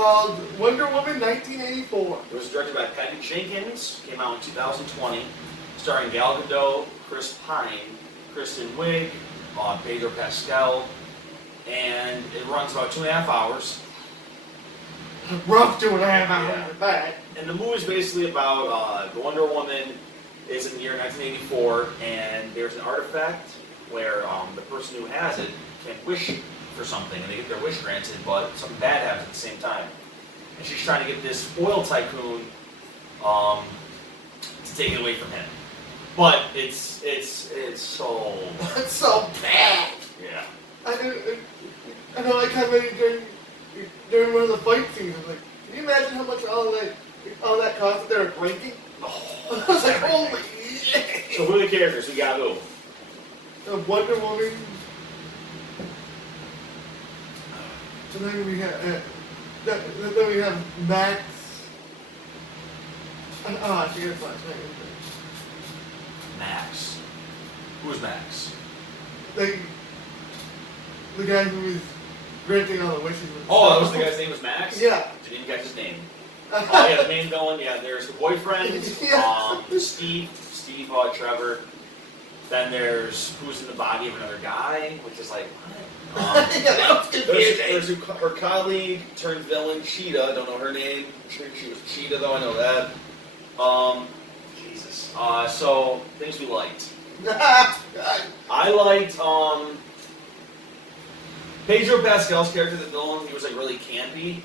called Wonder Woman 1984. It was directed by Patty Jenkins, came out in 2020, starring Gal Gadot, Chris Pine, Kristen Wiig, Pedro Pascal, and it runs about 2.5 hours. Rough 2.5 hours. Yeah. And the movie is basically about the Wonder Woman is in the year 1984, and there's an artifact where the person who has it can wish for something, and they get their wish granted, but something bad happens at the same time. And she's trying to get this oil tycoon to take it away from him. But it's so it's so bad. Yeah. I know, like how many during one of the fight scenes, I was like, can you imagine how much all that cost that they were breaking? Oh, I was like, holy shit. So who are the characters? We got who? Wonder Woman. So then we have Max. I forget his last name. Max. Who is Max? The guy who was granting all the wishes. Oh, that was the guy's name was Max? Yeah. Didn't even catch his name. Oh yeah, the main villain. Yeah, there's the boyfriend, Yeah. Steve, Trevor. Then there's who's in the body of another guy, which is like what? Yeah, that was confusing. There's her colleague turned villain, Cheetah. Don't know her name. I'm sure she was Cheetah though. I know that. Jesus. So things we liked. I liked Pedro Pascal's character, the villain. He was like really campy.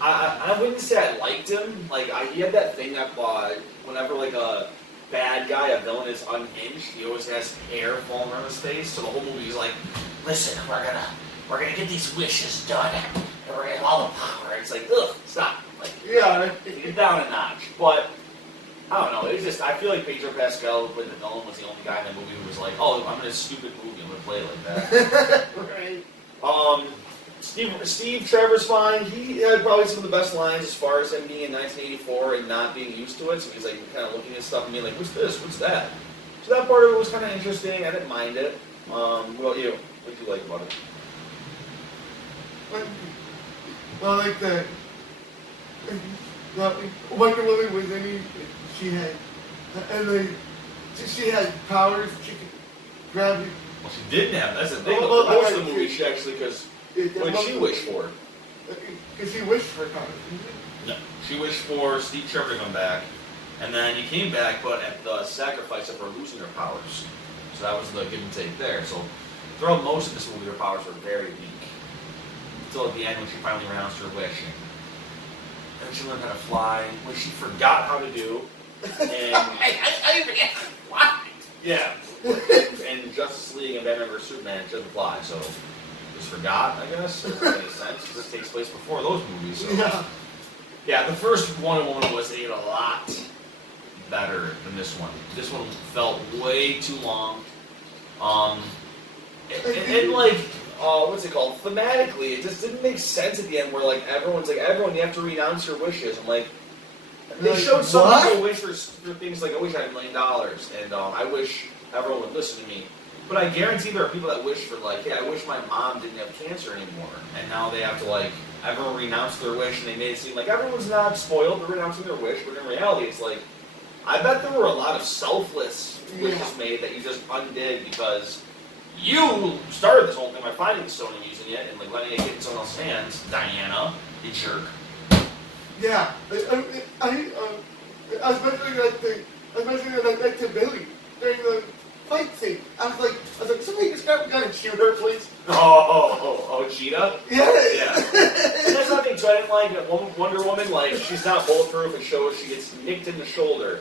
I wouldn't say I liked him. Like he had that thing that whenever like a bad guy, a villain is unhinged, he always has hair falling on his face. So the whole movie is like, listen, we're gonna get these wishes done, and we're gonna have all the power. It's like, ugh, stop. Like, Yeah. get down a notch. But I don't know. It's just I feel like Pedro Pascal, when the villain, was the only guy in the movie who was like, oh, I'm in a stupid movie, I'm gonna play it like that. Right. Steve Trevor's fine. He had probably some of the best lines as far as him being in 1984 and not being used to it. So he's like kind of looking at stuff and being like, "What's this? What's that?" So that part of it was kind of interesting. I didn't mind it. What about you? What did you like about it? Well, like the Wonder Woman was any she had, and like she had powers. She could grab it. Well, she didn't have. That's the thing. Well, Most of the movie, she actually because. What did she wish for? Because she wished for powers. No. She wished for Steve Trevor to come back, and then he came back, but at the sacrifice of her losing her powers. So that was the give and take there. So throughout most of this movie, her powers were very weak. Until at the end when she finally renounced her wish. And then she learned how to fly, which she forgot how to do. And I forget. What? yeah. And Justice League and Batman vs Superman, she doesn't fly, so just forgot, I guess. It doesn't make sense, because this takes place before those movies. So. Yeah, the first Wonder Woman was a lot better than this one. This one felt way too long. And like, what's it called? Thematically, it just didn't make sense at the end where like everyone's like, everyone, you have to renounce your wishes. I'm like, they showed some people wish for things like, I wish I had $1 million, and I wish everyone would listen to me. But I guarantee there are people that wish for like, yeah, I wish my mom didn't have cancer anymore. And now they have to like, everyone renounce their wish, and they made it seem like everyone's not spoiled, they're renouncing their wish, but in reality it's like, I bet there were a lot of selfless wishes made that you just undid because you started this whole thing by finding the stone and using it and like letting it get in someone else's hands. Diana, you jerk. Yeah, I was mentioning like to Billy during the fight scene. I was like, somebody just grab a gun and shoot her, please. Oh, Cheetah? Yeah. And that's nothing too. I didn't like that Wonder Woman. Like she's not bulletproof. It shows she gets nicked in the shoulder.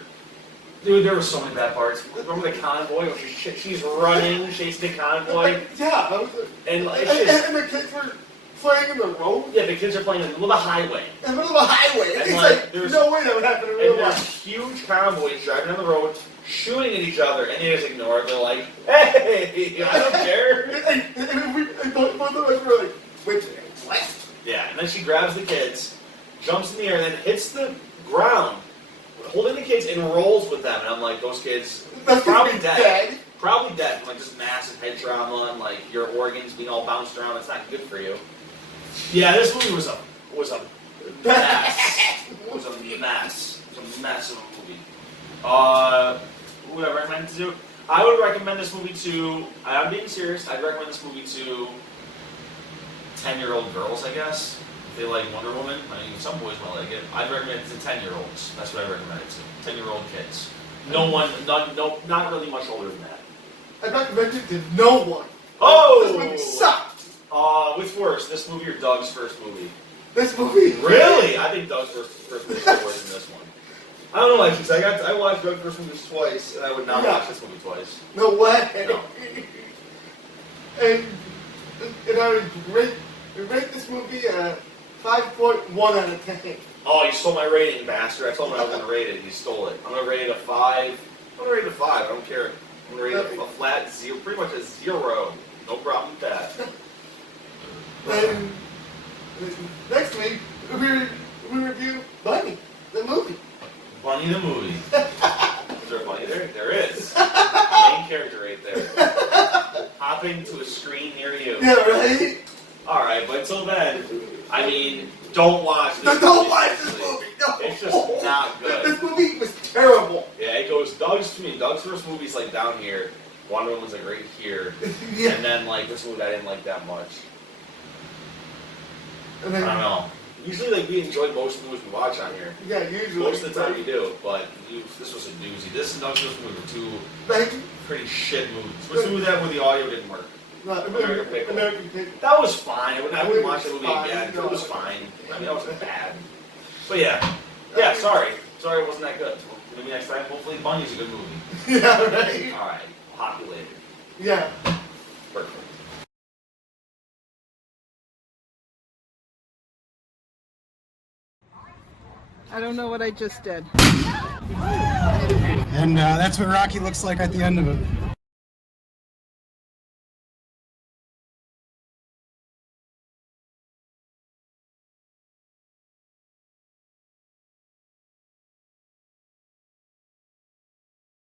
Dude, there were so many bad parts. Remember the convoy when she's running, chasing the convoy? Yeah. And the kids were playing in the road? Yeah, the kids are playing in the middle of the highway. In the middle of the highway? And it's like there's no way that would happen in real life. And there's huge convoys driving on the road, shooting at each other, and they just ignore it. They're like, hey, I don't care. and both of us were like, wait, what? Yeah, and then she grabs the kids, jumps in the air, and then hits the ground, holding the kids and rolls with them. And I'm like, those kids probably dead. Probably dead from like just massive head trauma and like your organs being all bounced around. It's not good for you. Yeah, this movie was this movie to. I'm being serious. I'd recommend this movie to 10-year-old girls, I guess. If they like Wonder Woman. I mean, some boys might like it. I'd recommend it to 10-year-olds. That's what I recommend it to. 10-year-old kids. No one, not really much older than that. I recommend it to no one. Oh! This movie sucked. Which worse, this movie or Doug's first movie? This movie. Really? I think Doug's first movie is worse than this one. I don't know, actually, 'cause I watched Doug's first movie twice, and I would not watch this movie twice. No way. No. and I would rate this movie a 5.1 out of 10. Oh, you stole my rating, bastard. I told him I was going to rate it, and you stole it. I'm going to rate it a 5. I'm going to rate it a 5. I don't care. I'm going to rate it a flat 0, pretty much a 0. No problem with that. And next week, we review Bunny, the movie. Bunny the movie. Is there a bunny there? There is. Main character right there. Hopping to a screen near you. Yeah, right? Alright, but until then, I mean, don't watch this movie. Don't watch this movie. No. It's just not good. This movie was terrible. Yeah, it goes, Doug's first movie's like down here. Wonder Woman's like right here. Yeah. And then like this movie I didn't like that much. And I then, don't know. Usually like we enjoy most movies we watch on here. Yeah, usually. Most of the time we do, but this was a doozy. This and Doug's first movie were two pretty shit movies. What's the movie that where the audio didn't work? American Pickle. That was fine. I wouldn't watch that movie again. It was fine. I mean, that wasn't bad. But yeah. Yeah, sorry. Sorry it wasn't that good. Maybe next time, hopefully Bunny's a good movie. Yeah, right? Alright. I'll hop you later. Yeah. Perfect. I don't know what I just did. And that's what Rocky looks like at the end of it.